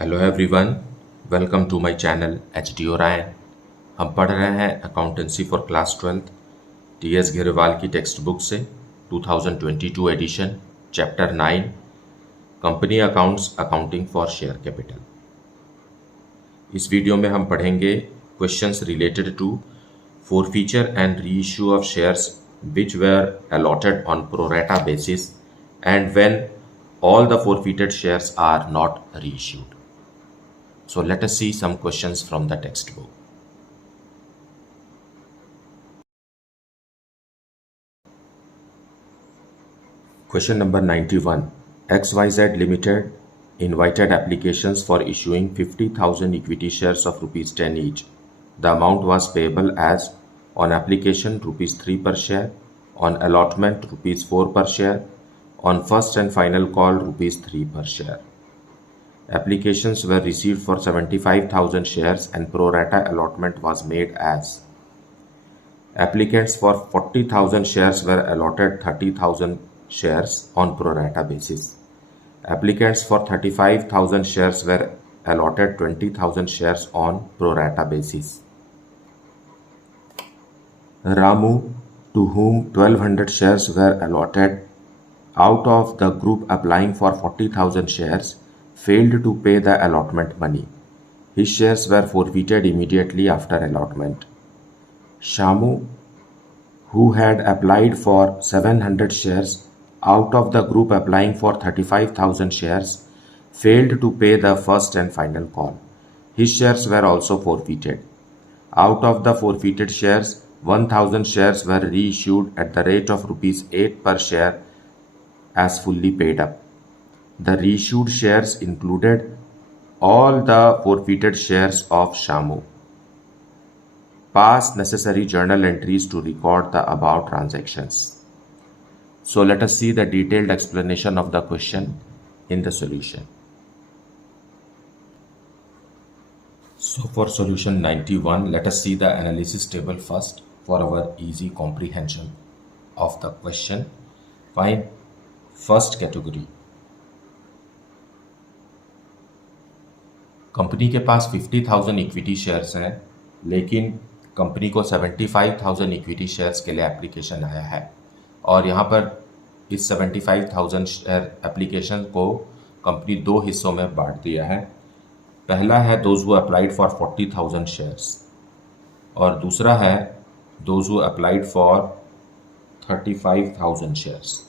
Hello everyone, welcome to my channel H D Orion. हम पढ़ रहे हैं accountancy for class 12 T S Grewal की टेक्स्ट बुक से 2022 edition chapter 9 company accounts accounting for share capital. इस video में हम पढ़ेंगे questions related to forfeiture and reissue of shares which were allotted on pro rata basis and when all the forfeited shares are not reissued. So let us see some questions from the textbook. Question number 91. XYZ Limited invited applications for issuing 50,000 equity shares of rupees 10 each. The amount was payable as on application rupees 3 per share, on allotment rupees 4 per share, on first and final call rupees 3 per share. Applications were received for 75,000 shares and pro rata allotment was made as applicants for 40,000 shares were allotted 30,000 shares on pro rata basis. Applicants for 35,000 shares were allotted 20,000 shares on pro rata basis. Ramu, to whom 1200 shares were allotted out of the group applying for 40,000 shares, failed to pay the allotment money. His shares were forfeited immediately after allotment. Shamu, who had applied for 700 shares out of the group applying for 35,000 shares, failed to pay the first and final call. His shares were also forfeited. Out of the forfeited shares, 1,000 shares were reissued at the rate of rupees 8 per share as fully paid up. The reissued shares included all the forfeited shares of Shamu. Pass necessary journal entries to record the above transactions. So let us see the detailed explanation of the question in the solution. So for solution 91, let us see the analysis table first for our easy comprehension of the question. Find first category. Company के पास 50,000 equity shares हैं, लेकिन company को 75,000 equity shares के लिए application आया है और यहाँ पर इस 75,000 शेयर एप्लीकेशन को कंपनी दो हिस्सों में बांट दिया है। पहला है those who applied for 40,000 shares और दूसरा है those who applied for 35,000 shares.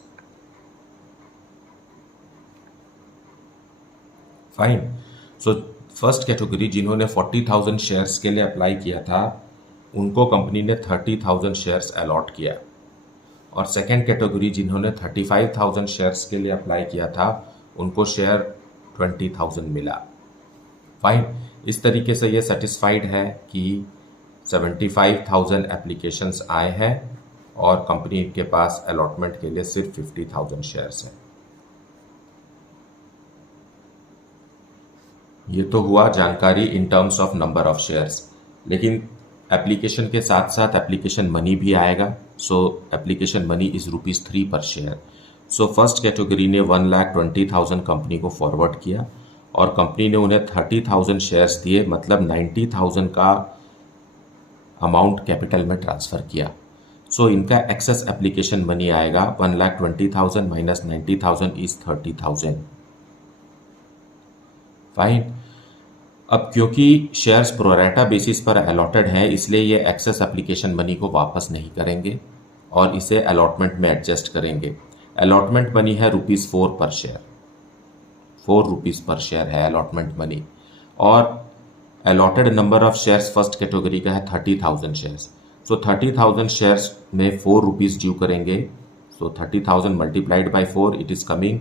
Fine. So first category जिन्होंने 40,000 शेयर्स के लिए अप्लाई किया था उनको कंपनी ने 30,000 शेयर्स अलॉट किया और सेकेंड कैटेगरी जिन्होंने 35,000 शेयर्स के लिए अप्लाई किया था उनको शेयर 20,000 मिला। फाइन। इस तरीके से ये सेटिस्फाइड है कि 75,000 एप्लीकेशंस आए हैं और कंपनी के पास अलॉटमेंट के लिए सिर्फ 50,000 शेयर्स हैं। ये तो हुआ जानकारी in terms of number of shares, लेकिन एप्लीकेशन के साथ साथ एप्लीकेशन मनी भी आएगा। सो एप्लीकेशन मनी इज रुपीज 3 पर शेयर। सो फर्स्ट कैटेगरी ने 1,20,000 कंपनी को फॉरवर्ड किया और कंपनी ने उन्हें 30,000 शेयर्स दिए, मतलब 90,000 का अमाउंट कैपिटल में ट्रांसफ़र किया। सो इनका एक्सेस एप्लीकेशन मनी आएगा 1,20,000 माइनस 90,000 इज 30,000। फाइन। अब क्योंकि शेयर्स प्रोरेटा बेसिस पर अलॉटेड हैं, इसलिए ये एक्सेस एप्लीकेशन मनी को वापस नहीं करेंगे और इसे अलॉटमेंट में एडजस्ट करेंगे। अलॉटमेंट मनी है रुपीज़ 4 पर शेयर, 4 रुपीज़ पर शेयर है अलॉटमेंट मनी और allotted number of shares first category का है 30,000 शेयर्स। सो 30,000 शेयर्स में 4 रुपीज़ ड्यू करेंगे। सो 30,000 multiplied by 4 it is coming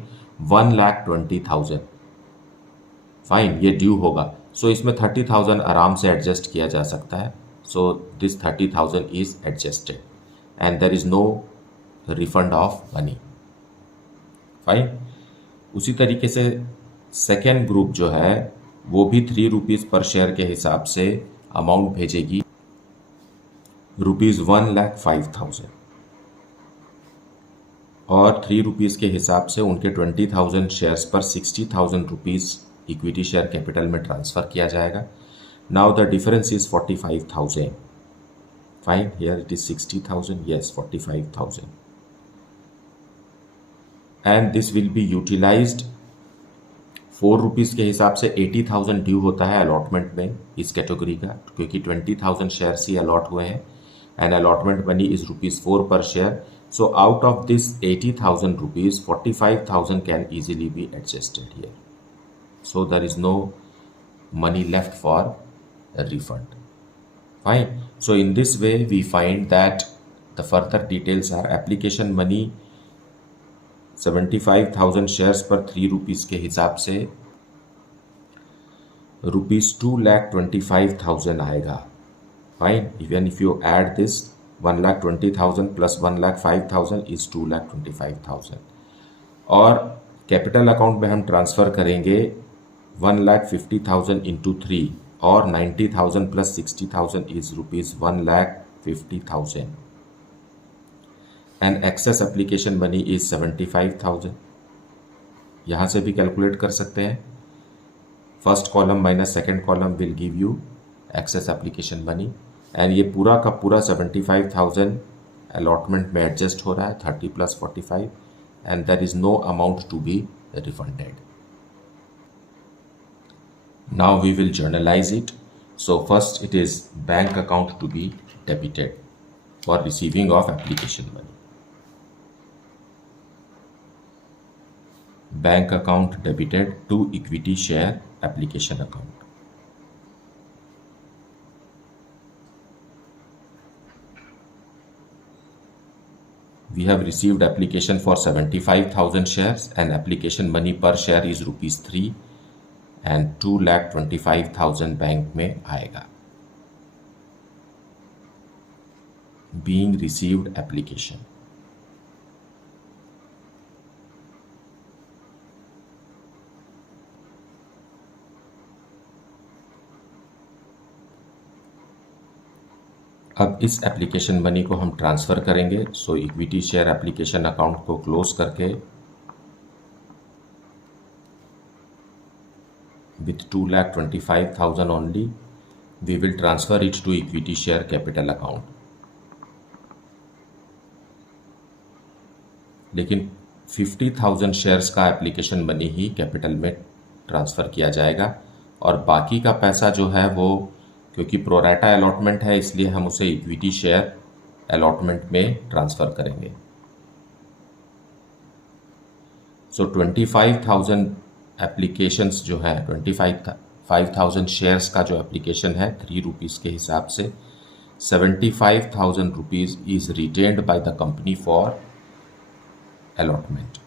1,20,000। Fine, ये ड्यू होगा। सो इसमें 30,000 आराम से एडजस्ट किया जा सकता है। So this 30,000 is adjusted and there is no refund of money. Fine. उसी तरीके से सेकेंड ग्रुप जो है वो भी 3 रुपीज़ पर शेयर के हिसाब से अमाउंट भेजेगी रुपीज़ 1,05,000 और 3 रुपीज़ के हिसाब से उनके 20,000 शेयर्स पर 60,000 रुपीज़ इक्विटी शेयर कैपिटल में ट्रांसफ़र किया जाएगा। Now the difference is 45,000। Fine, here it is 60,000, yes 45,000, and this will be utilised. 4 rupees के हिसाब से 80,000 ड्यू होता है अलॉटमेंट में इस कैटेगरी का, क्योंकि 20,000 शेयर्स ही अलॉट हुए हैं एंड अलॉटमेंट मनी इज ₹4 पर share. So out of this 80,000 rupees, 45,000 can easily be adjusted here. So there is no money left for a refund. Fine. So in this way we find that the further details are application money 75,000 shares पर 3 rupees के हिसाब से ₹2,25,000 आएगा. Fine. Even if you add this 1,20,000 plus 1,05,000 is 2,25,000. और capital account में हम transfer करेंगे 1,50,000 into 3 और 90,000 plus 60,000 is ₹1,50,000 and excess application money is 75,000. यहाँ से भी कैलकुलेट कर सकते हैं. First column minus second column will give you excess application money and ये पूरा का पूरा 75,000 अलॉटमेंट में एडजस्ट हो रहा है 30 plus 45 and there is no amount to be refunded. Now we will journalise it. So first it is bank account to be debited for receiving of application money. Bank account debited to equity share application account. We have received application for 75,000 shares and application money per share is ₹3 and 2,25,000 bank में आएगा. Being received application. अब इस application money को हम transfer करेंगे. So equity share application account को close करके with 2,25,000 only we will transfer it to equity share capital account. लेकिन 50,000 शेयर्स का एप्लीकेशन मनी ही कैपिटल में ट्रांसफ़र किया जाएगा और बाकी का पैसा जो है वो क्योंकि प्रोराटा अलॉटमेंट है इसलिए हम उसे इक्विटी शेयर अलॉटमेंट में ट्रांसफ़र करेंगे. सो 25,000 एप्लीकेशंस जो है 25,000 शेयर्स का जो एप्लीकेशन है 3 रुपीज़ के हिसाब से 75,000 rupees is retained by the company for allotment.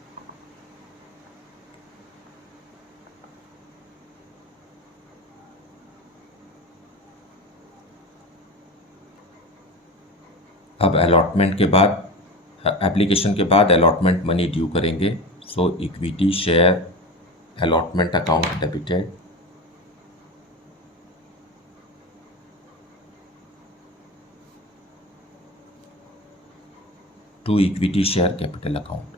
अब अलॉटमेंट के बाद एप्लीकेशन के बाद अलॉटमेंट मनी ड्यू करेंगे. So equity share allotment account debited to equity share capital account.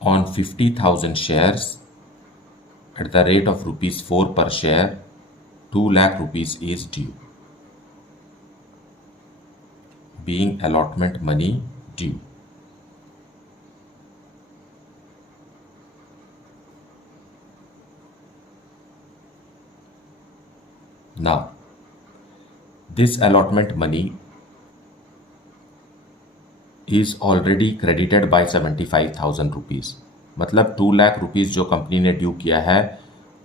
On 50,000 shares at the rate of ₹4 per share, 2 lakh rupees is due, being allotment money due. Now, this allotment money is already credited by 75,000 rupees. मतलब 2 lakh rupees जो company ने due किया है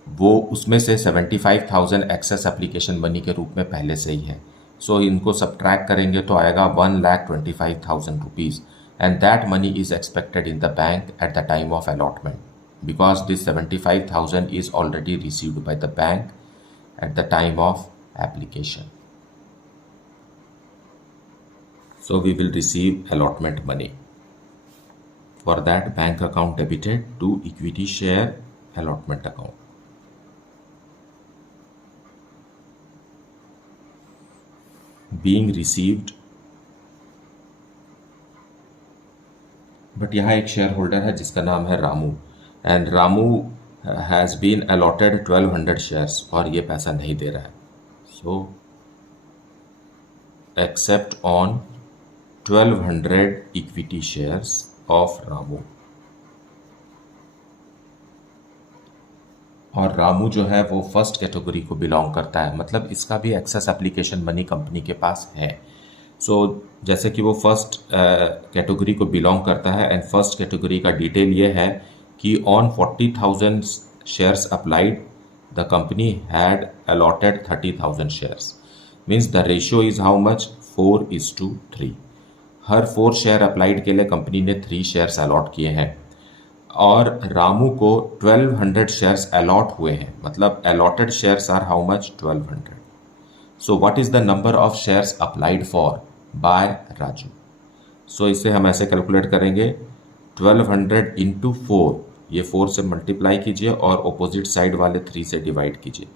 वो उसमें से 75,000 access application money के रूप में पहले से ही है. सो इनको सब्ट्रैक्ट करेंगे तो आएगा 1,25,000 rupees and that money is expected in the bank at the time of allotment because this 75,000 is already received by the bank at the time of application. So we will receive allotment money. For that, bank account debited to equity share allotment account. Being received but यहाँ एक share holder है जिसका नाम है Ramu, and Ramu has been allotted 1200 shares और ये पैसा नहीं दे रहा है, so except on 1200 equity shares of Ramu. और रामू जो है वो फर्स्ट कैटेगरी को बिलोंग करता है, मतलब इसका भी एक्सेस एप्लीकेशन मनी कंपनी के पास है। सो जैसे कि वो फर्स्ट कैटेगरी को बिलोंग करता है, एंड फर्स्ट कैटेगरी का डिटेल ये है कि on 40,000 shares applied the company had allotted 30,000 shares, means the ratio is how much, 4:3। Her 4 share applied के लिए कंपनी ने 3 शेयर्स अलॉट किए हैं, और रामू को 1200 शेयर्स अलॉट हुए हैं, मतलब allotted shares are how much, 1200। So what is the number of shares applied for by Raju? So इसे हम ऐसे कैलकुलेट करेंगे, 1200 इंटू 4, ये 4 से मल्टीप्लाई कीजिए और ऑपोजिट साइड वाले 3 से डिवाइड कीजिए,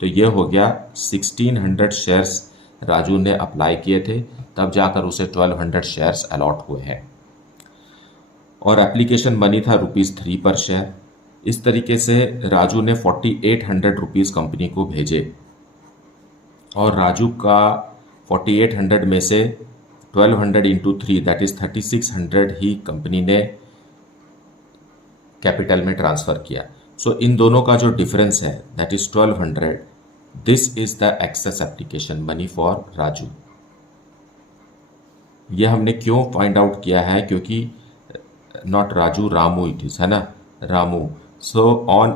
तो ये हो गया 1600 शेयर्स राजू ने अप्लाई किए थे, तब जाकर उसे 1200 शेयर्स अलॉट हुए हैं, और एप्लीकेशन मनी था ₹3 पर शेयर। इस तरीके से राजू ने 4800 रुपीज़ कंपनी को भेजे, और राजू का 4800 में से 1200 इंटू 3 दैट इज 3600 ही कंपनी ने कैपिटल में ट्रांसफ़र किया। सो इन दोनों का जो डिफरेंस है that is 1200, this is the excess application money for Raju. ये हमने क्यों फाइंड आउट किया है, क्योंकि not Raju, Ramu it is, है ना, Ramu. So on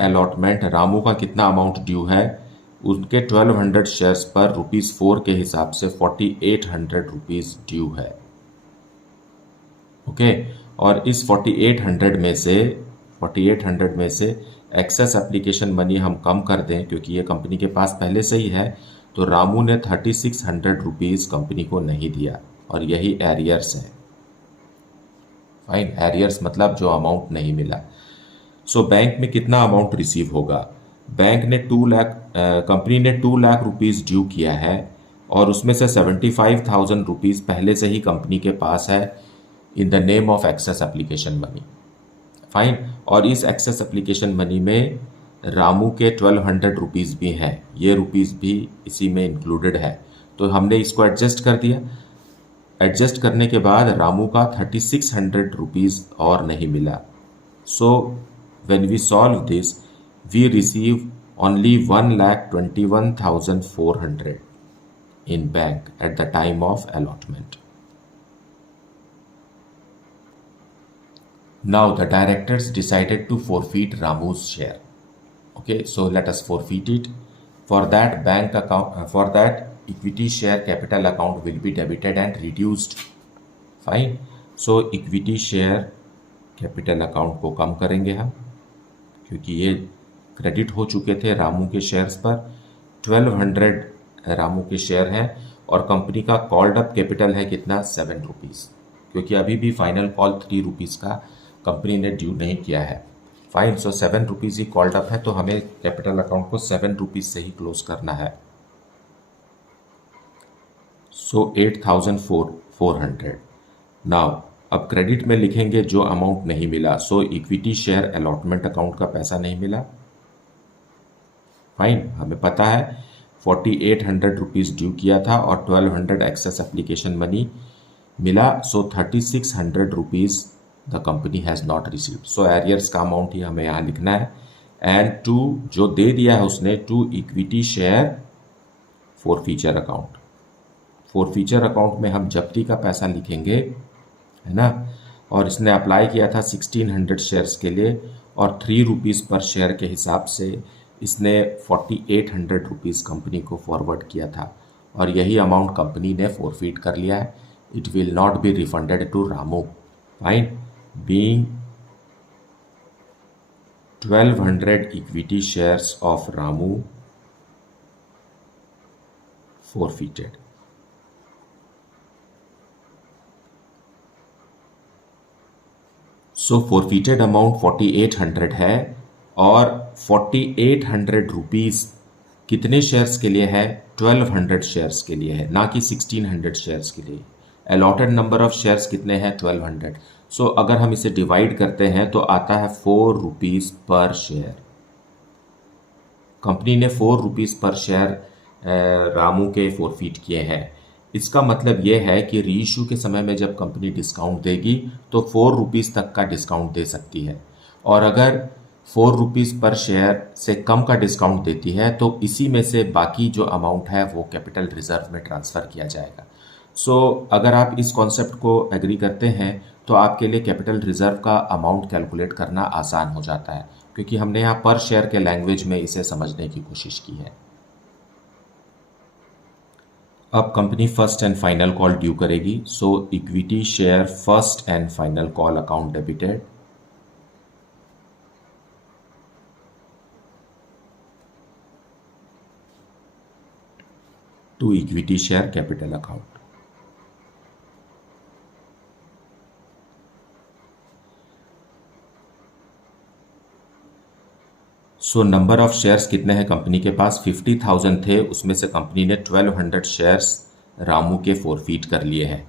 allotment Ramu का कितना अमाउंट ड्यू है, उनके 1200 शेयर्स पर ₹4 के हिसाब से 4800 रुपीज़ ड्यू है, ओके। और इस 4800 में से एक्सेस एप्लीकेशन मनी हम कम कर दें, क्योंकि ये कंपनी के पास पहले से ही है, तो रामू ने 3600 रुपीज़ कंपनी को नहीं दिया, और यही एरियर्स है। फाइन, एरियर्स मतलब जो अमाउंट नहीं मिला। सो बैंक में कितना अमाउंट रिसीव होगा? बैंक ने 2 लाख, कंपनी ने 2 लाख रुपीज़ ड्यू किया है, और उसमें से 75,000 रुपीज़ पहले से ही कंपनी के पास है in the name of excess application money. Fine, और इस एक्सेस एप्लीकेशन मनी में रामू के 1200 रुपीज़ भी हैं, ये रुपीज़ भी इसी में इंक्लूडेड है, तो हमने इसको एडजस्ट कर दिया। एडजस्ट करने के बाद रामू का 3600 रुपीज़ और नहीं मिला। So when we solve this we receive only 1,21,400 in bank at the time of allotment. Now the directors decided to forfeit Ramu's share. Okay, so let us forfeit it. For that bank account, for that equity share capital account will be debited and reduced. Fine. So equity share capital account को कम करेंगे हम, क्योंकि ये credit हो चुके थे रामू के shares पर। 1200 रामू के शेयर हैं, और कंपनी का कॉल्ड अप कैपिटल है कितना, 7 रुपीज़, क्योंकि अभी भी फाइनल कॉल 3 रुपीज़ का कंपनी ने ड्यू नहीं किया है। Fine, so 7 rupees he called up है, तो हमें कैपिटल अकाउंट को 7 रुपीज़ से ही क्लोज करना है। सो 8,400। नाउ अब क्रेडिट में लिखेंगे जो अमाउंट नहीं मिला, सो इक्विटी शेयर अलॉटमेंट अकाउंट का पैसा नहीं मिला। फाइन, हमें पता है 4800 रुपीज़ ड्यू किया था और 1200 एक्सेस एप्लीकेशन मनी मिला, सो 3600 rupees the company has not received. So arrears का अमाउंट ही हमें यहाँ लिखना है, एंड टू जो दे दिया है उसने, to equity share forfeiture account. Forfeiture account में हम जब्ती का पैसा लिखेंगे, है ना, और इसने अप्लाई किया था 1600 शेयर्स के लिए, और 3 रुपीज़ पर शेयर के हिसाब से इसने 4800 रुपीज़ कंपनी को फॉरवर्ड किया था, और यही अमाउंट कंपनी ने फॉरफीट कर लिया है। It will not be refunded to Ramu. Fine, being 1200 equity shares of Ramu forfeited. So forfeited amount 4800 है, और 4800 रुपीज़ कितने शेयर्स के लिए है, 1200 शेयर्स के लिए है, ना कि 1600 शेयर्स के लिए। अलॉटेड नंबर ऑफ शेयर्स कितने हैं 1200। सो अगर हम इसे डिवाइड करते हैं तो आता है 4 रुपीज़ पर शेयर। कंपनी ने 4 रुपीज़ पर शेयर रामू के फोरफीट किए हैं। इसका मतलब यह है कि रीइश्यू के समय में जब कंपनी डिस्काउंट देगी तो 4 रुपीज़ तक का डिस्काउंट दे सकती है, और अगर 4 रुपीज़ पर शेयर से कम का डिस्काउंट देती है तो इसी में से बाकी जो अमाउंट है वो कैपिटल रिजर्व में ट्रांसफ़र किया जाएगा। अगर आप इस कॉन्सेप्ट को एग्री करते हैं तो आपके लिए कैपिटल रिजर्व का अमाउंट कैलकुलेट करना आसान हो जाता है, क्योंकि हमने यहाँ पर शेयर के लैंग्वेज में इसे समझने की कोशिश की है। अब company first and final call due करेगी। Equity share first and final call account debited, to equity share capital account. Number of shares कितने हैं कंपनी के पास? 50,000 थे, उसमें से कंपनी ने 1200 शेयर्स रामू के फोरफीट कर लिए हैं।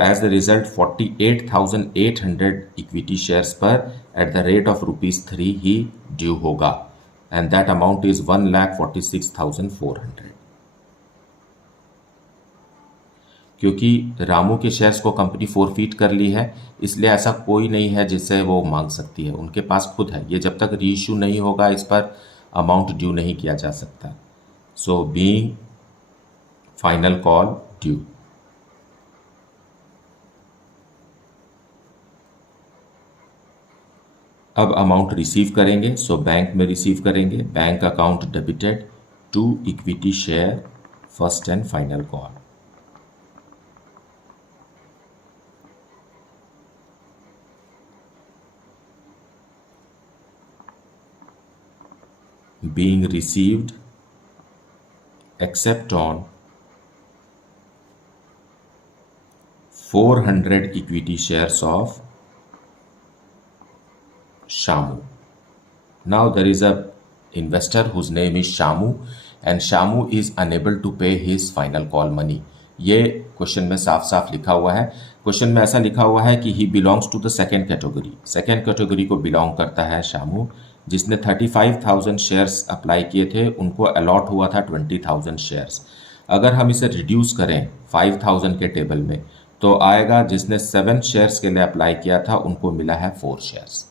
As the result 48,800 equity shares पर एट द रेट ऑफ ₹3 ही ड्यू होगा, एंड दैट अमाउंट इज 1,46,400। क्योंकि रामू के शेयर्स को कंपनी फोरफीट कर ली है, इसलिए ऐसा कोई नहीं है जिससे वो मांग सकती है, उनके पास खुद है। ये जब तक रीइश्यू नहीं होगा इस पर अमाउंट ड्यू नहीं किया जा सकता। बीइंग फाइनल कॉल ड्यू, अब अमाउंट रिसीव करेंगे। बैंक में रिसीव करेंगे, bank account debited to equity share first and final call. being received except on 400 equity shares of Shamu. Now there is a investor whose name is Shamu and Shamu is unable to pay his final call money. ये question में साफ साफ लिखा हुआ है। Question में ऐसा लिखा हुआ है कि he belongs to the second category. Second category को बिलोंग करता है शामू, जिसने 35,000 शेयर्स अप्लाई किए थे, उनको अलॉट हुआ था 20,000 शेयर्स। अगर हम इसे रिड्यूस करें 5,000 के टेबल में तो आएगा जिसने 7 शेयर्स के लिए अप्लाई किया था उनको मिला है 4 शेयर्स।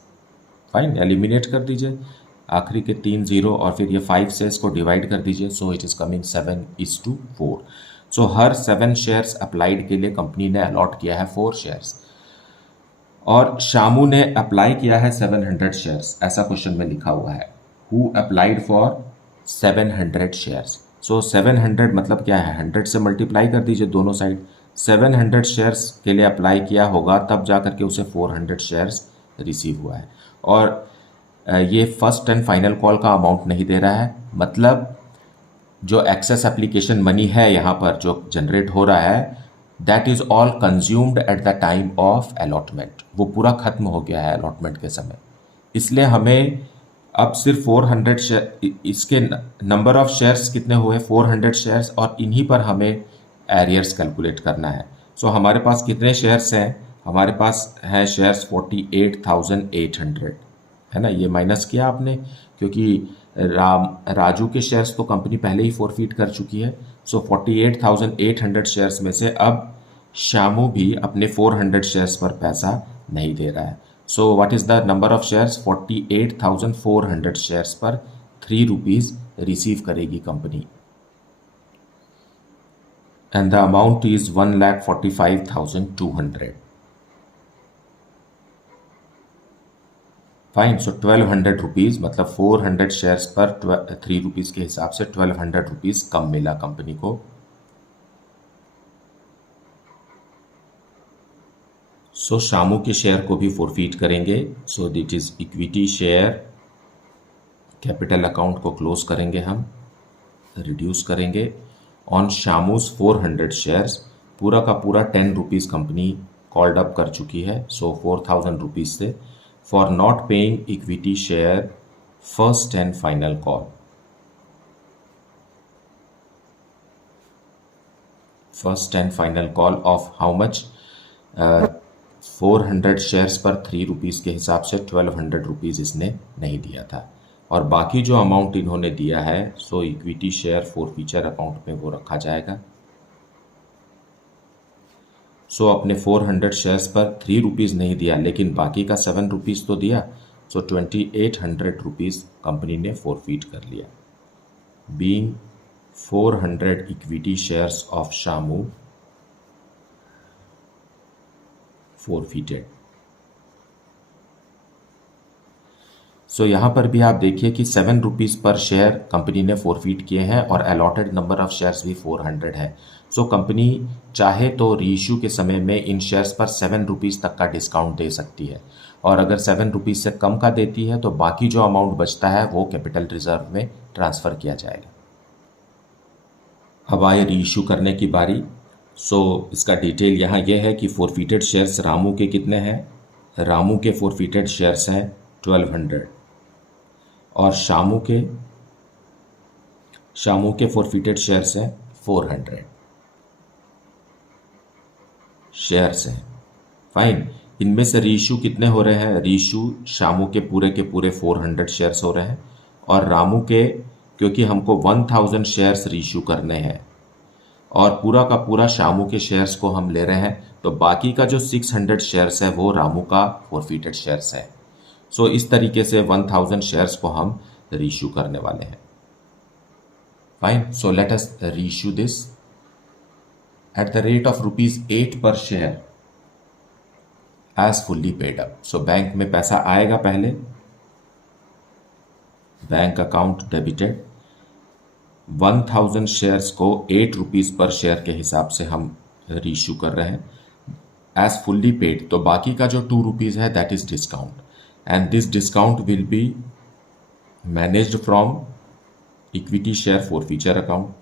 फाइन, एलिमिनेट कर दीजिए आखिरी के 3 जीरो और फिर ये 5 से इसको डिवाइड कर दीजिए। It is coming 7:4। Her 7 shares applied के लिए कंपनी ने अलॉट किया है 4 शेयर्स, और शामू ने अप्लाई किया है 700 शेयर्स। ऐसा क्वेश्चन में लिखा हुआ है, हु अप्लाइड फॉर 700 शेयर्स। 700 मतलब क्या है, 100 से मल्टीप्लाई कर दीजिए दोनों साइड। 700 शेयर्स के लिए अप्लाई किया होगा तब जा करके उसे 400 शेयर्स रिसीव हुआ है, और ये फर्स्ट एंड फाइनल कॉल का अमाउंट नहीं दे रहा है। मतलब जो एक्सेस एप्लीकेशन मनी है यहाँ पर जो जनरेट हो रहा है, that is all consumed eight the time of allotment. वो पूरा खत्म हो गया है अलॉटमेंट के समय, इसलिए हमें अब सिर्फ 400 शेयर, इसके नंबर ऑफ शेयर्स कितने हुए 400 शेयर्स, और इन्हीं पर हमें एरियर्स कैलकुलेट करना है। हमारे पास कितने शेयर्स हैं? हमारे पास है शेयर्स 48,800 है ना, ये माइनस किया आपने क्योंकि राजू के शेयर्स तो कंपनी पहले ही फोरफीट कर चुकी है। 48,800 शेयर्स में से अब शामू भी अपने 400 शेयर्स पर पैसा नहीं दे रहा है। What is the number of shares? 48,400 shares पर 3 रुपीज़ रिसीव करेगी company, and the amount is 1,45,200। Fine, 1,200 rupees, मतलब 400 शेयर्स पर 3 रुपीज़ के हिसाब से 1,200 रुपीज़ कम मिला कंपनी को। शामू के शेयर को भी फोरफीट करेंगे। That is equity share capital account को क्लोज करेंगे, हम रिड्यूस करेंगे ऑन शामूज 400 शेयर्स। पूरा का पूरा 10 रुपीज़ कंपनी कॉल्ड अप कर चुकी है, 4,000 रुपीज़ से, for not paying equity share first and final call. First and final call of how much, 400 shares पर 3 रुपीज़ के हिसाब से 1200 रुपीज़ इसने नहीं दिया था, और बाकी जो अमाउंट इन्होंने दिया है सो इक्विटी शेयर फॉरफीचर अकाउंट में वो रखा जाएगा। सो अपने 400 शेयर्स पर 3 रुपीज़ नहीं दिया, लेकिन बाकी का 7 रुपीज़ तो दिया, सो 2800 रुपीज़ कंपनी ने फॉरफीट कर लिया। Being 400 equity shares of Shamu forfeited. So यहाँ पर भी आप देखिए कि 7 रुपीज़ पर शेयर कंपनी ने फॉरफीट किए हैं और अलॉटेड नंबर ऑफ शेयर्स भी 400 है। सो कंपनी चाहे तो रीइश्यू के समय में इन शेयर्स पर 7 रुपीज़ तक का डिस्काउंट दे सकती है, और अगर 7 रुपीज़ से कम का देती है तो बाकी जो अमाउंट बचता है वो कैपिटल रिजर्व में ट्रांसफ़र किया जाएगा। अब आए रीइश्यू करने की बारी। सो इसका डिटेल यहाँ यह है कि फॉरफीटेड शेयर्स रामू के कितने हैं। रामू के फॉरफीटेड शेयर्स हैं 1200, और शामू के फॉरफीटेड शेयर्स हैं 400 शेयर्स हैं। फाइन, इनमें से रीइश्यू कितने हो रहे हैं। रीइश्यू शामू के पूरे 400 शेयर्स हो रहे हैं, और रामू के, क्योंकि हमको 1000 शेयर्स रीइश्यू करने हैं और पूरा का पूरा शामू के शेयर्स को हम ले रहे हैं, तो बाकी का जो 600 शेयर्स है वो रामू का फॉरफीटेड शेयर्स है। सो इस तरीके से 1000 शेयर्स को हम रीइश्यू करने वाले हैं। Fine, so let us reissue this at the rate of ₹8 per share as fully paid up. So bank में पैसा आएगा, पहले बैंक अकाउंट डेबिटेड, 1000 शेयर्स को 8 रुपीज़ पर शेयर के हिसाब से हम रीइश्यू कर रहे हैं एज फुल्ली पेड। तो बाकी का जो 2 रुपीज़ है that is discount, and this discount will be managed from equity share forfeiture account.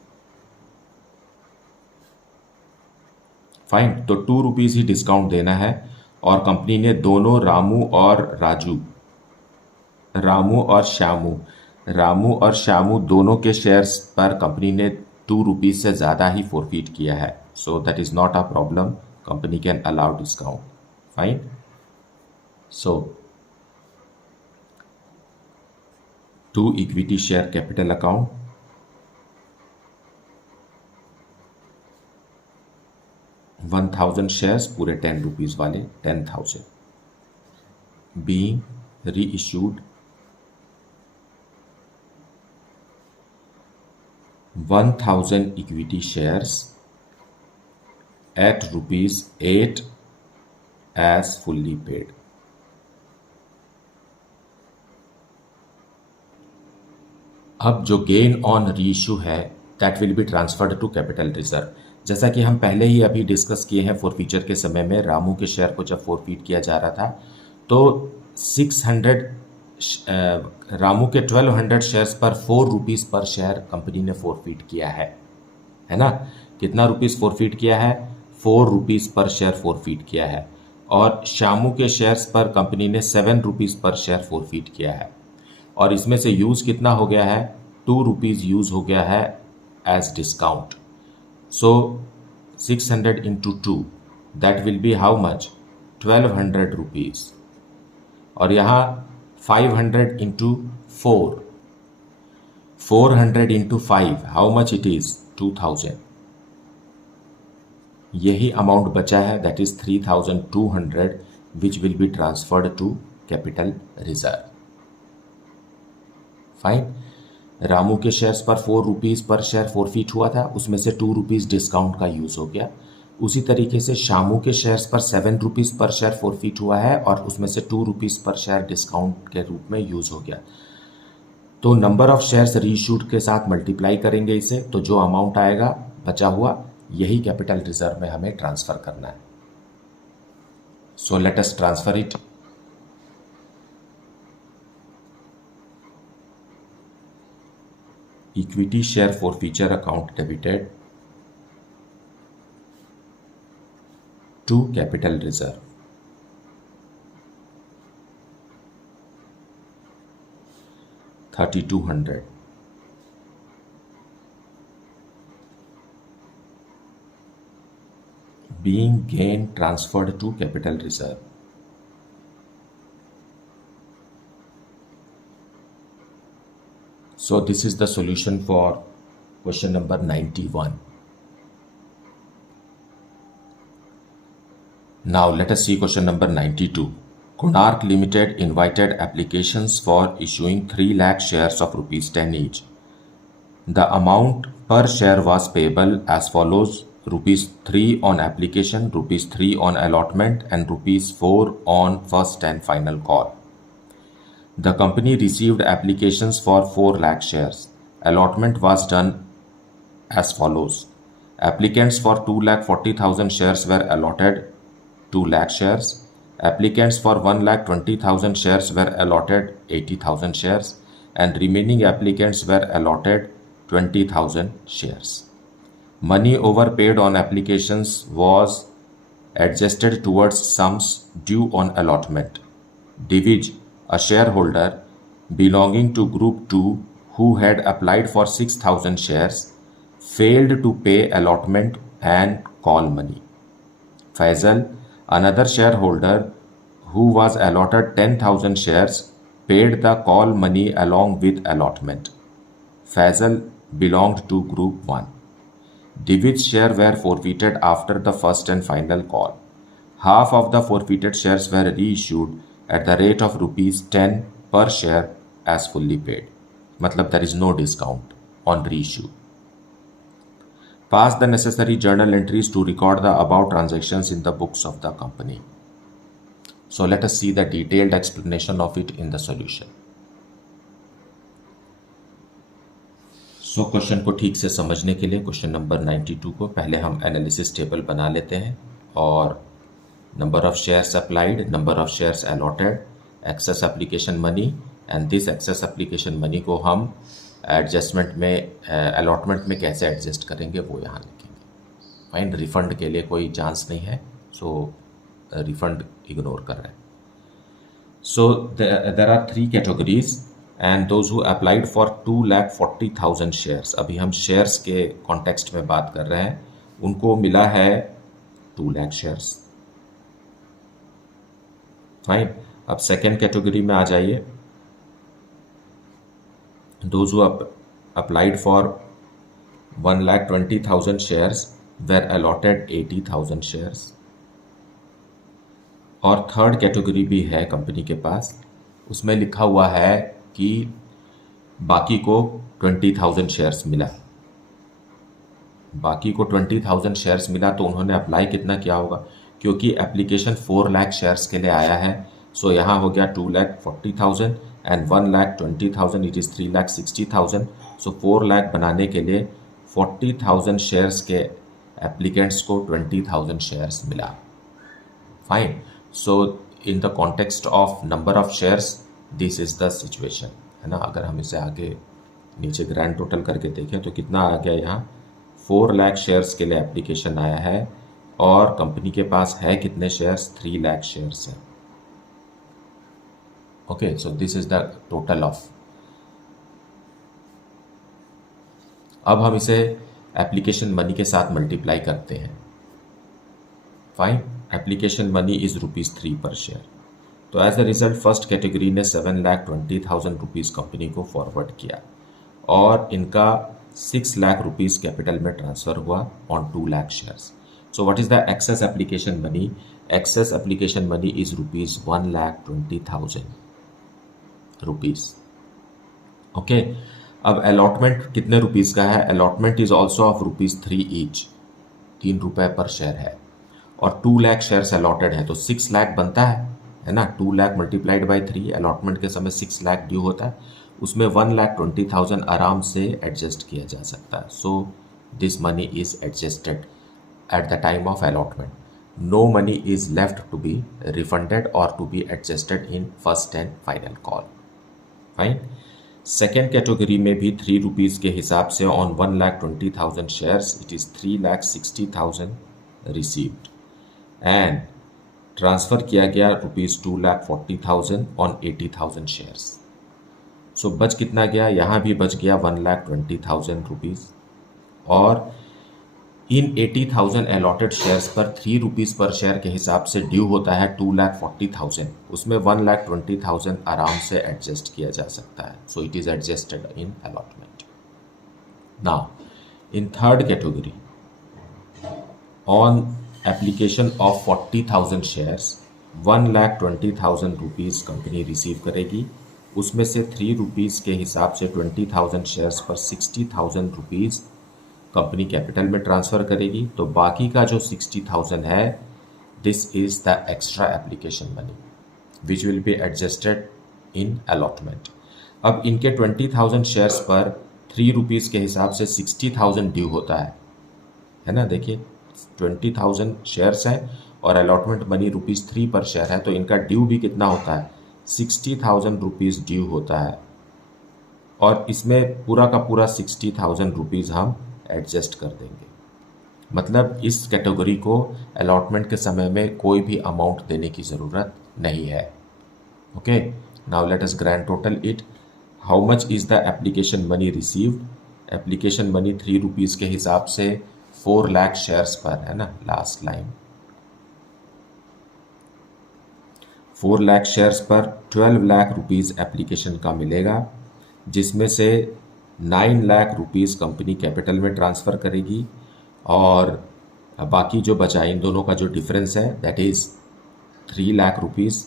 Fine, तो 2 रुपीज़ ही डिस्काउंट देना है, और कंपनी ने दोनों रामू और श्यामू दोनों के शेयर्स पर कंपनी ने 2 रुपीज़ से ज़्यादा ही फॉरफीट किया है। So that is not a problem, company can allow discount. Fine, so to equity share capital account, $1000 shares पूरे 10 रुपीज़ वाले 10,000 being reissued 1000 equity shares at ₹8 as fully paid। अब जो गेन ऑन रीइश्यू है that will be transferred to capital reserve. जैसा कि हम पहले ही अभी डिस्कस किए हैं, फॉरफीचर के समय में रामू के शेयर को जब फॉरफीट किया जा रहा था तो 600 रामू के 1200 शेयर्स पर 4 रुपीज़ पर शेयर कंपनी ने फॉरफीट किया है ना। कितना रुपीज़ फॉरफीट किया है, 4 रुपीज़ पर शेयर फॉरफीट किया है, और शामू के शेयर्स पर कंपनी ने 7 रुपीज़ पर शेयर फॉरफीट किया है, और इसमें से यूज़ कितना हो गया है, 2 रुपीज़ यूज़ हो गया है as discount. So 600 into 2 that will be how much, 1200 rupees, और यहाँ 500 into 4, 400 into 5 how much it is, 2000। यही अमाउंट बचा है, that is 3200 which will be transferred to capital reserve. Fine, Ramu के शेयर्स पर 4 रुपीज़ पर शेयर फॉरफीट हुआ था, उसमें से 2 रुपीज़ डिस्काउंट का यूज़ हो गया। उसी तरीके से शामू के शेयर्स पर 7 रुपीज़ पर शेयर फॉरफीट हुआ है, और उसमें से 2 रुपीज़ पर शेयर डिस्काउंट के रूप में यूज़ हो गया। तो नंबर ऑफ शेयर्स रीइश्यूड के साथ मल्टीप्लाई करेंगे इसे, तो जो अमाउंट आएगा बचा हुआ, यही कैपिटल रिजर्व में हमें ट्रांसफर करना है। So let us transfer it. Equity share forfeiture account debited to capital reserve, $3200। being gain transferred to capital reserve. So this is the solution for question number 91. Now let us see question number 92. Konark Limited invited applications for issuing 3 lakh shares of rupees 10 each. The amount per share was payable as follows: rupees 3 on application, rupees 3 on allotment, and rupees 4 on first and final call. The company received applications for 4 lakh shares. Allotment was done as follows: applicants for 2,40,000 shares were allotted 2 lakh shares. Applicants for 1,20,000 shares were allotted 80,000 shares, and remaining applicants were allotted 20,000 shares. Money overpaid on applications was adjusted towards sums due on allotment. Divij, a shareholder belonging to Group 2 who had applied for 6,000 shares, failed to pay allotment and call money. Faisal, another shareholder who was allotted 10,000 shares, paid the call money along with allotment. Faisal belonged to Group 1. Divij's share were forfeited after the first and final call. Half of the forfeited shares were reissued at the rate of rupees 10 per share as fully paid. Matlab there is no discount on reissue. Pass the necessary journal entries to record the above transactions in the books of the company. So let us see the detailed explanation of it in the solution. So question को ठीक से समझने के लिए question number 92 को पहले हम analysis table बना लेते हैं और number of shares applied, number of shares allotted, excess application money and this excess application money को हम एडजस्टमेंट में अलॉटमेंट में कैसे एडजस्ट करेंगे वो यहाँ लिखेंगे. फाइन, रिफंड के लिए कोई चांस नहीं है, सो रिफंड इग्नोर कर रहे हैं. So there are 3 categories and those who applied for 2,40,000 shares. अभी हम शेयर्स के कॉन्टेक्स्ट में बात कर रहे हैं. उनको मिला है 2 लाख शेयर्स. फाइन, अब सेकेंड कैटेगरी में आ जाइए. Those who applied for 1,20,000 shares were allotted 80,000 shares. और थर्ड कैटेगरी भी है कंपनी के पास. उसमें लिखा हुआ है कि बाकी को 20,000 शेयर्स मिला. बाकी को 20,000 शेयर्स मिला तो उन्होंने अप्लाई कितना किया होगा, क्योंकि एप्लीकेशन 4 लाख शेयर्स के लिए आया है. सो यहाँ हो गया 2,40,000 एंड 1,20,000 इट इज़ 3,60,000. सो 4 लाख बनाने के लिए 40,000 शेयर्स के एप्लीकेंट्स को 20,000 शेयर्स मिला. Fine, so in the context of number of shares this is the situation, है ना. अगर हम इसे आगे नीचे ग्रैंड टोटल करके देखें तो कितना आ गया यहाँ, 4 लाख शेयर्स के लिए एप्लीकेशन आया है और कंपनी के पास है कितने शेयर्स, 3 लाख शेयर्स हैं. Okay, so this is the total of. अब हम इसे एप्लीकेशन मनी के साथ मल्टीप्लाई करते हैं. फाइन, एप्लीकेशन मनी इज ₹3 पर शेयर. तो as a result first category ने 7,20,000 रुपीज़ कंपनी को फॉरवर्ड किया और इनका 6 लाख रुपीज़ कैपिटल में ट्रांसफ़र हुआ on 2 lakh shares. So what is the excess application money? Excess application money is ₹1,20,000 rupees. Okay, अब अलॉटमेंट कितने रुपीज़ का है? Allotment is also of ₹3 each, ₹3 पर शेयर है और 2 लाख शेयर्स अलॉटेड है तो 6 लाख बनता है ना. 2 लाख मल्टीप्लाइड बाई 3, अलॉटमेंट के समय 6 लाख ड्यू होता है, उसमें 1,20,000 आराम से एडजस्ट किया जा सकता है. So this money is adjusted at the time of allotment. No money is left to be refunded और to be adjusted in first and final call. Fine, second category में भी ₹3 के हिसाब से on 1,20,000 shares it is 3,60,000 received and transfer किया गया ₹2,40,000 on 80,000 shares. सो बच कितना गया? यहाँ भी बच गया 1,20,000 रुपीज़ और इन 80,000 अलॉटेड शेयर्स पर 3 रुपीज़ पर शेयर के हिसाब से ड्यू होता है 2,40,000, उसमें 1,20,000 आराम से एडजस्ट किया जा सकता है. So it is adjusted in allotment. Now in third category, on application of 40,000 shares 1,20,000 rupees company receive करेगी. उसमें से 3 रुपीज़ के हिसाब से 20,000 शेयर्स पर 60,000 रुपीज़ कंपनी कैपिटल में ट्रांसफ़र करेगी. तो बाकी का जो 60,000 है, this is the extra application money which will B adjusted in allotment. अब इनके 20,000 शेयर्स पर 3 रुपीज़ के हिसाब से 60,000 ड्यू होता है ना. देखिए 20,000 शेयर्स हैं और अलॉटमेंट मनी ₹3 पर शेयर है, तो इनका ड्यू भी कितना होता है, 60,000 रुपीज़ ड्यू होता है. और इसमें पूरा का पूरा 60,000 रुपीज़ हम एडजस्ट कर देंगे. मतलब इस कैटेगरी को अलॉटमेंट के समय में कोई भी अमाउंट देने की ज़रूरत नहीं है. Okay, now let us grand total it. How much is the application money received? Application money 3 rupees के हिसाब से 4 लाख शेयर्स पर है ना, लास्ट लाइन. 4 लाख शेयर्स पर 12 लाख रुपीज़ एप्लीकेशन का मिलेगा, जिसमें से 9 लाख रुपीज़ कंपनी कैपिटल में ट्रांसफ़र करेगी और बाकी जो बचा इन दोनों का जो डिफरेंस है that is 3 lakh rupees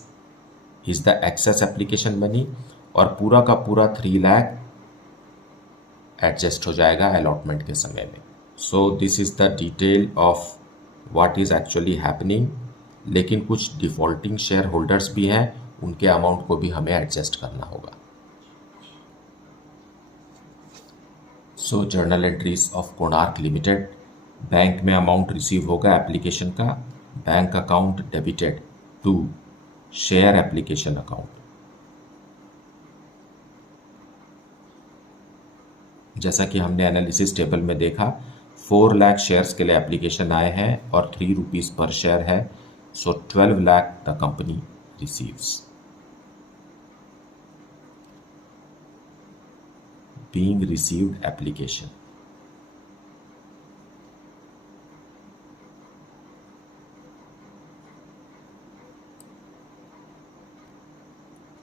is the excess application money, और पूरा का पूरा 3 लाख एडजस्ट हो जाएगा अलॉटमेंट के समय में. So this is the detail of what is actually happening. लेकिन कुछ डिफ़ॉल्टिंग शेयर होल्डर्स भी हैं, उनके अमाउंट को भी हमें एडजस्ट करना होगा. So journal entries of Konark limited. Bank में अमाउंट रिसीव होगा एप्लीकेशन का. Bank account debited to share application account. जैसा कि हमने एनालिसिस टेबल में देखा, 4 लाख शेयर्स के लिए एप्लीकेशन आए हैं और 3 रुपीज़ पर शेयर है. सो 12 lakh the company receives. being received application.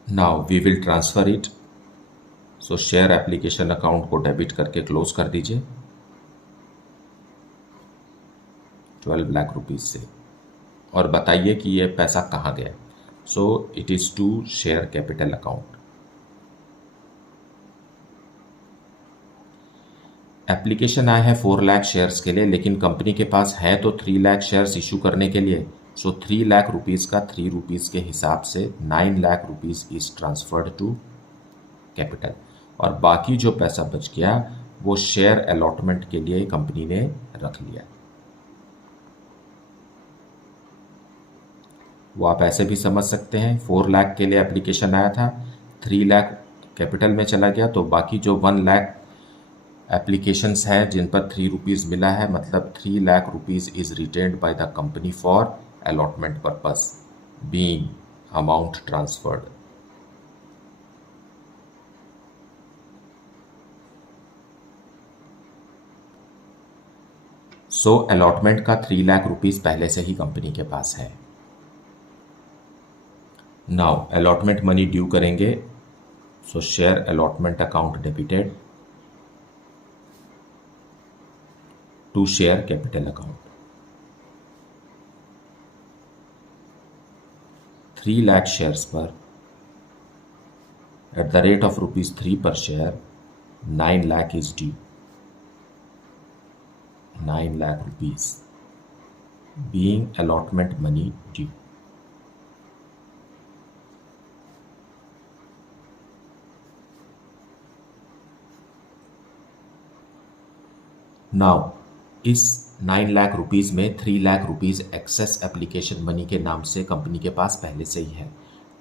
Now we will transfer it. So share application account को डेबिट करके क्लोज कर दीजिए 12 लाख रुपीज़ से, और बताइए कि ये पैसा कहाँ गया. So it is to share capital account. Application आया है 4 लाख शेयर्स के लिए, लेकिन कंपनी के पास है तो 3 लाख शेयर्स इशू करने के लिए. सो 3 लाख रुपीज़ का 3 रुपीज़ के हिसाब से 9 lakh rupees is transferred to capital, और बाकी जो पैसा बच गया वो शेयर अलॉटमेंट के लिए कंपनी ने रख लिया. वो आप ऐसे भी समझ सकते हैं, 4 लाख के लिए एप्लीकेशन आया था, 3 लाख कैपिटल में चला गया, तो बाकी जो 1 लाख एप्लीकेशंस हैं जिन पर 3 रुपीज़ मिला है, मतलब 3 lakh rupees is retained by the company for allotment purpose being amount transferred. So allotment का 3 लाख रुपीज़ पहले से ही कंपनी के पास है. नाउ अलॉटमेंट मनी ड्यू करेंगे. So share allotment account debited to share capital account. 3 lakh shares पर एट द रेट ऑफ ₹3 पर share 9 lakh is due. 9 lakh rupees being allotment money due. Now इस 9 लाख रुपीज़ में 3 lakh rupees excess application money के नाम से company के पास पहले से ही है.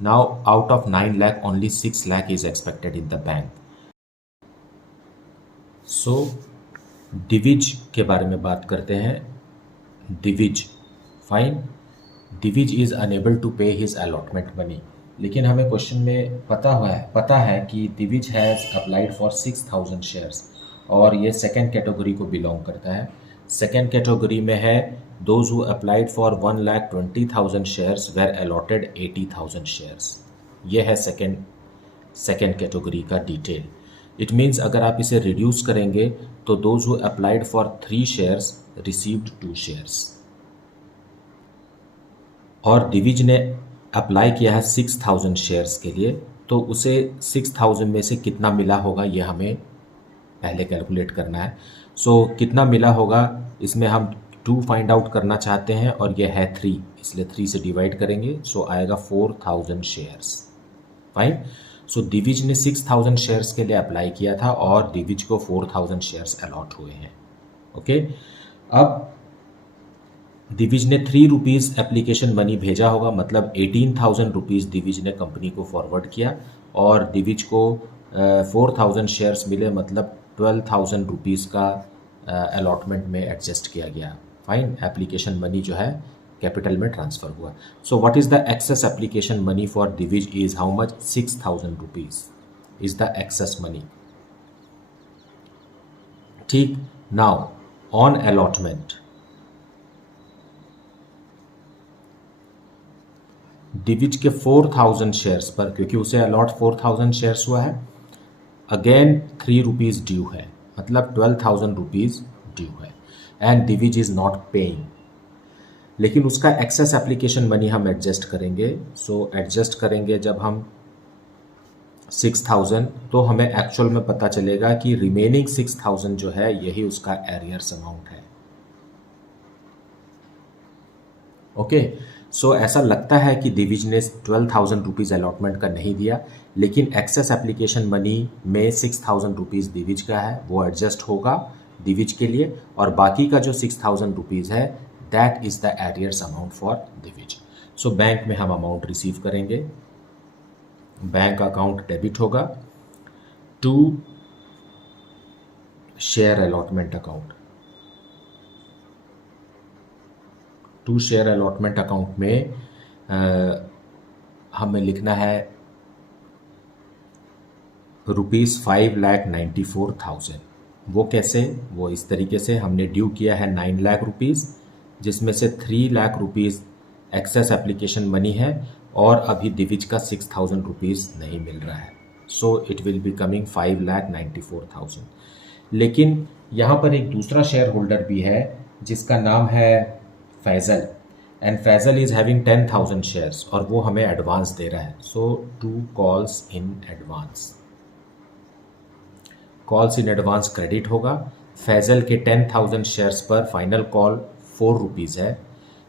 Now out of 9 lakh only 6 lakh is expected in the bank. So Divij के बारे में बात करते हैं. Divij fine. Divij is unable to pay his allotment money. लेकिन हमें क्वेश्चन में पता है कि Divij has applied for 6,000 shares और ये सेकेंड कैटेगरी को बिलोंग करता है. सेकेंड कैटेगरी में है those who applied for 1,20,000 shares were allotted 80,000 shares. ये है सेकेंड कैटेगरी का डिटेल। इट मीन्स अगर आप इसे रिड्यूस करेंगे तो those who applied for 3 shares received 2 shares, और दिविज ने अप्लाई किया है 6,000 शेयर्स के लिए, तो उसे 6,000 में से कितना मिला होगा ये हमें पहले कैलकुलेट करना है। सो कितना मिला होगा इसमें हम 2 फाइंड आउट करना चाहते हैं, और ये है 3, इसलिए 3 से डिवाइड करेंगे, सो आएगा 4,000 शेयर्स। फाइन। सो दिविज ने 6,000 शेयर्स के लिए अप्लाई किया था और दिविज को 4,000 शेयर्स अलॉट हुए हैं। ओके, अब दिविज ने 3 रुपीज़ एप्लीकेशन मनी भेजा होगा, मतलब 18,000 रुपीज़ दिविज ने कंपनी को फॉरवर्ड किया, और दिविज को 4,000 शेयर्स मिले, मतलब 12,000 रुपीज़ का अलॉटमेंट में एडजस्ट किया गया। फाइन, एप्लीकेशन मनी जो है कैपिटल में ट्रांसफ़र हुआ। So what is the excess application money for Divij is how much? 6,000 rupees is the excess money. ठीक, नाउ ऑन अलॉटमेंट दिविज के 4,000 शेयर्स पर, क्योंकि उसे अलॉट 4,000 शेयर्स हुआ है, अगेन 3 रुपीज़ ड्यू है, मतलब 12,000 रुपीज़ ड्यू है, and Divij is not paying. लेकिन उसका एक्सेस एप्लीकेशन मनी हम एडजस्ट करेंगे। सो एडजस्ट करेंगे जब हम 6,000, तो हमें एक्चुअल में पता चलेगा कि रिमेनिंग 6,000 जो है यही उसका एरियर्स अमाउंट है। ओके, सो ऐसा लगता है कि दिविज ने 12,000 रुपीज़ अलॉटमेंट का नहीं दिया, लेकिन एक्सेस एप्लीकेशन मनी में 6,000 रुपीज़ दिविज का है, वो एडजस्ट होगा दिविज के लिए, और बाकी का जो 6,000 रुपीज़ है that is the arrears amount for Divij. So bank में हम अमाउंट रिसीव करेंगे, बैंक अकाउंट डेबिट होगा to share allotment account. To share allotment account में हमें लिखना है ₹5,94,000। वो कैसे? वो इस तरीके से, हमने ड्यू किया है 9 लाख रुपीज़, जिसमें से 3 lakh rupees excess application money है, और अभी दिविज का 6,000 रुपीज़ नहीं मिल रहा है। So it will be coming 5,94,000। लेकिन यहाँ पर एक दूसरा शेयर होल्डर भी है जिसका नाम है Faisal, and Faisal is having 10,000 shares, और वो हमें एडवांस दे रहा है। So 2 calls in advance, calls in advance credit होगा। फैज़ल के 10,000 शेयर्स पर फाइनल कॉल 4 रुपीज़ है,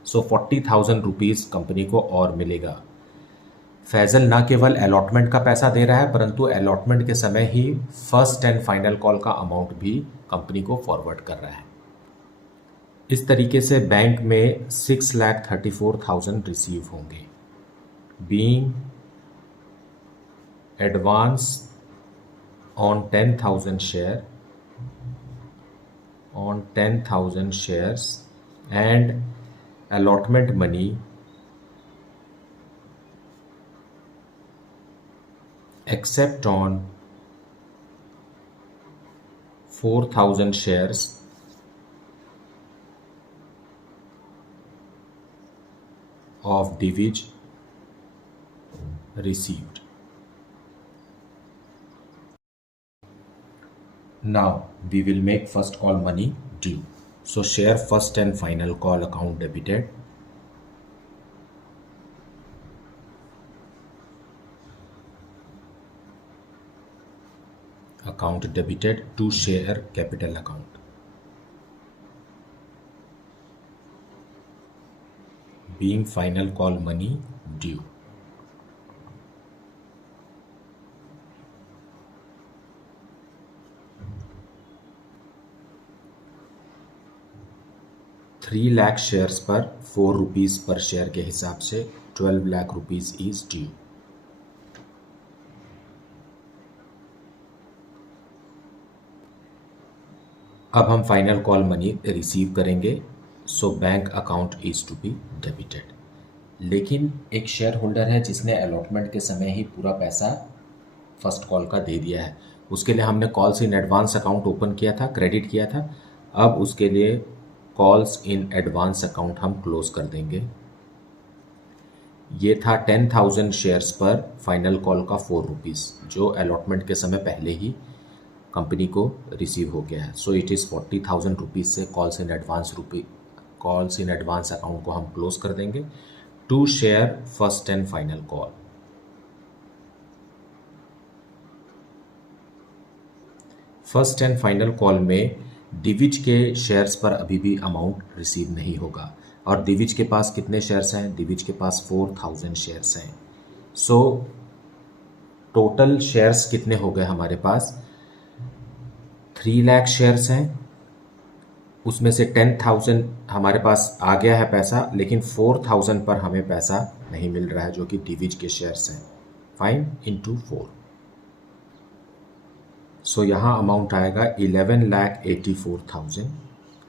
सो 40,000 रुपीज़ कंपनी को और मिलेगा। फैज़ल ना केवल अलॉटमेंट का पैसा दे रहा है, परंतु अलॉटमेंट के समय ही फर्स्ट एंड फाइनल कॉल का अमाउंट भी कंपनी को फॉरवर्ड कर रहा है। इस तरीके से बैंक में 6,34,000 रिसीव होंगे, being advance on 10,000 shares and allotment money except on 4,000 shares of dividend received. Now we will make first call money due. So share first and final call account debited. Account debited to share capital account. Being final call money due. Three lakh shares पर 4 rupees पर share के हिसाब से 12 lakh rupees is due. अब हम final call money receive करेंगे, so bank account is to be debited. लेकिन एक शेयर होल्डर है जिसने अलॉटमेंट के समय ही पूरा पैसा फर्स्ट कॉल का दे दिया है, उसके लिए हमने calls in advance account open किया था, क्रेडिट किया था। अब उसके लिए कॉल्स इन एडवांस अकाउंट हम क्लोज कर देंगे। ये था 10,000 शेयर्स पर फाइनल कॉल का 4 रुपीज़, जो अलॉटमेंट के समय पहले ही कंपनी को रिसीव हो गया है। सो इट इज़ 40,000 रुपीज़ से कॉल्स इन एडवांस अकाउंट को हम क्लोज कर देंगे to share first and final call. First and final call में दिविज के शेयर्स पर अभी भी अमाउंट रिसीव नहीं होगा। और दिविज के पास कितने शेयर्स हैं? दिविज के पास 4,000 शेयर्स हैं। सो टोटल शेयर्स कितने हो गए हमारे पास? 3 लाख शेयर्स हैं, उसमें से 10,000 हमारे पास आ गया है पैसा, लेकिन 4,000 पर हमें पैसा नहीं मिल रहा है, जो कि दिविज के शेयर्स हैं। Fine into 4। सो यहाँ अमाउंट आएगा 11,84,000,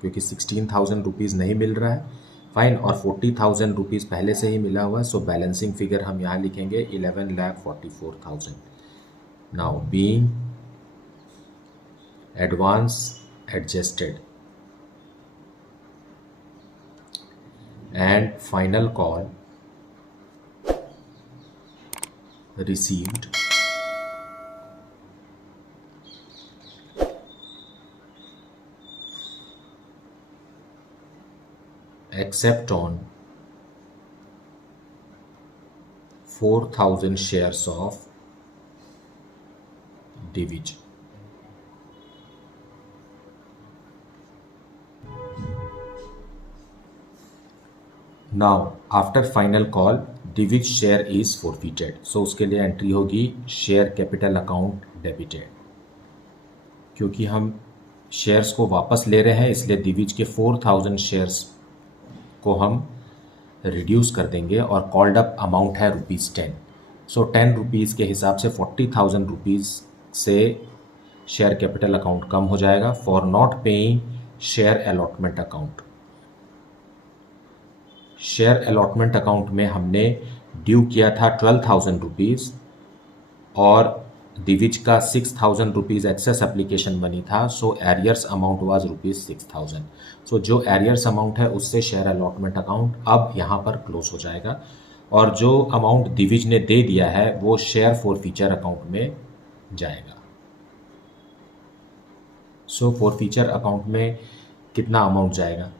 क्योंकि 16,000 रुपीज़ नहीं मिल रहा है। फाइन, और 40,000 रुपीज़ पहले से ही मिला हुआ है। सो बैलेंसिंग फिगर हम यहाँ लिखेंगे 11,44,000। Now being advance adjusted and final call received except on 4,000 shares of Divij. Now after final call Divij share is forfeited. So उसके लिए एंट्री होगी शेयर कैपिटल अकाउंट डेबिटेड। क्योंकि हम शेयर्स को वापस ले रहे हैं, इसलिए दिविज के 4,000 शेयर्स को हम रिड्यूस कर देंगे और कॉल्ड अप अमाउंट है ₹10। सो 10 रुपीज़ के हिसाब से 40,000 रुपीज़ से शेयर कैपिटल अकाउंट कम हो जाएगा for not paying share allotment account. Share allotment account में हमने ड्यू किया था 12,000 रुपीज़ और दिविज का 6,000 रुपीज़ एक्सेस एप्लीकेशन मनी था। सो एरियर्स अमाउंट वाज ₹6,000। सो जो एरियर्स अमाउंट है उससे शेयर अलॉटमेंट अकाउंट अब यहाँ पर क्लोज हो जाएगा और जो अमाउंट दिविज ने दे दिया है वो शेयर फॉरफीचर अकाउंट में जाएगा। सो फॉरफीचर अकाउंट में कितना अमाउंट जाएगा?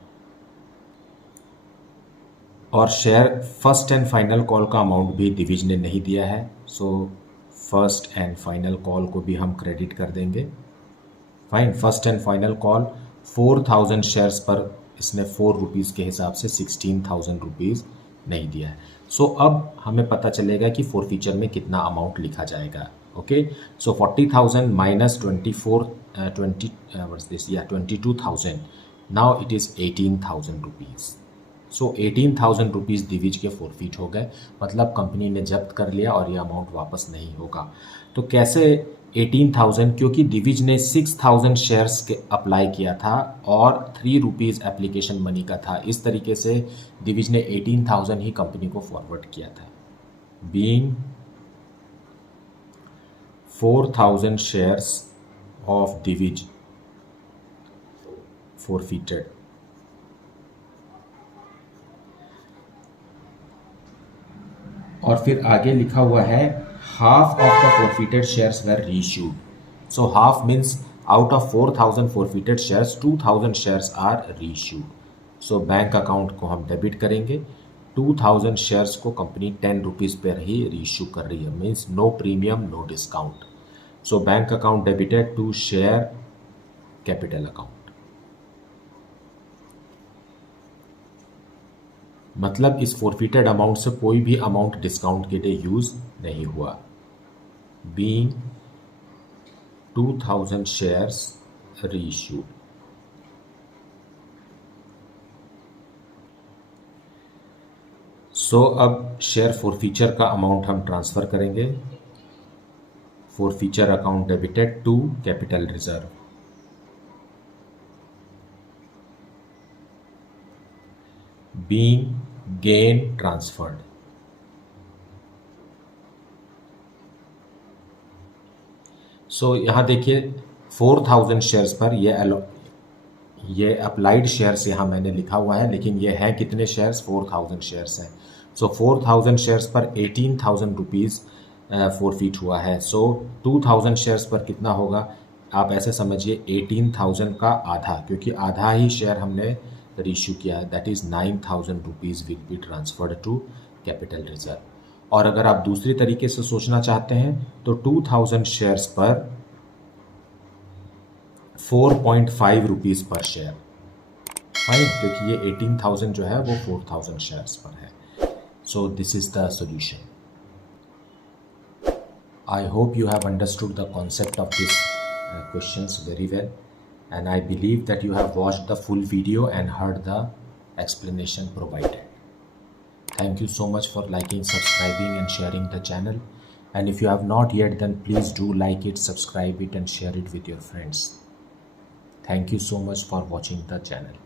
और share first and final call का अमाउंट भी दिविज ने नहीं दिया है। So first and final call को भी हम क्रेडिट कर देंगे। Fine, first and final call 4,000 shares पर इसने 4 रुपीज़ के हिसाब से 16,000 रुपीज़ नहीं दिया है। सो अब हमें पता चलेगा कि फॉरफीचर में कितना अमाउंट लिखा जाएगा। Okay, so 40,000 minus 22,000, now it is 18,000 rupees. So 18,000 rupees Divij के फॉरफीट हो गए, मतलब कंपनी ने जब्त कर लिया और ये अमाउंट वापस नहीं होगा। तो कैसे 18,000? क्योंकि दिविज ने 6,000 शेयर्स के अप्लाई किया था और 3 रुपीज़ एप्लीकेशन मनी का था। इस तरीके से दिविज ने 18,000 ही कंपनी को फॉरवर्ड किया था। Being 4,000 shares of Divij forfeited, और फिर आगे लिखा हुआ है half of the forfeited shares were reissued. So half means out of 4,000 forfeited shares 2,000 shares are reissued. So bank account को हम डेबिट करेंगे। 2,000 शेयर्स को कंपनी 10 रुपीज़ पर ही रीइश्यू कर रही है, means no premium no discount. So bank account debited to share capital account, मतलब इस फॉरफीटेड अमाउंट से कोई भी अमाउंट डिस्काउंट के लिए यूज नहीं हुआ। Being 2,000 shares reissued. सो अब शेयर फॉरफीचर का अमाउंट हम ट्रांसफर करेंगे। Forfeiture account debited to capital reserve. Being gain transferred. So यहाँ देखिए 4,000 शेयर्स पर ये अप्लाइड शेयर्स यहाँ मैंने लिखा हुआ है, लेकिन ये है कितने शेयर्स, 4000 शेयर्स हैं। सो 4000 शेयर्स पर 18,000 रुपीज़ फोरफीट हुआ है। सो 2000 शेयर्स पर कितना होगा, आप ऐसे समझिए 18,000 का आधा, क्योंकि आधा ही शेयर हमने इशू किया है, that is 9,000 rupees will be transferred to capital reserve. और अगर आप दूसरी तरीके से सोचना चाहते हैं तो 2000 शेयर्स पर 4.5 रुपीज़ पर शेयर, फाइन, क्योंकि ये 18,000 जो है वो 4000 शेयर्स पर है। So this is the solution. I hope you have understood the concept of these questions very well, and I believe that you have watched the full video and heard the explanation provided. Thank you so much for liking, subscribing and sharing the channel, and if you have not yet, then please do like it, subscribe it and share it with your friends. Thank you so much for watching the channel.